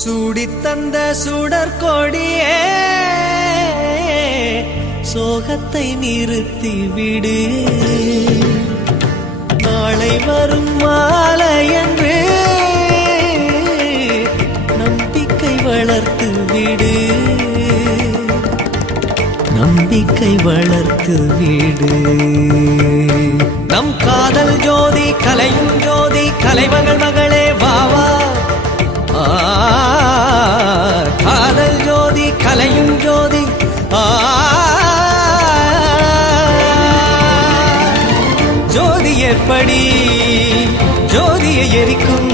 சூடித்தந்த சுடற்கொடியே சோகத்தை நிறுத்தி விடு. நாளை வரும் மாலை என்று நம்பிக்கை வளர்த்து விடு. நம்பிக்கை வளர்த்து விடு. நம் காதல் ஜோதி கலையும் ஜோதி கலைமகள் மகளே வாவா. காதல் ஜோதி கலையும் ஜோதி ஜோதி எப்படி ஜோதியை எரிக்கும்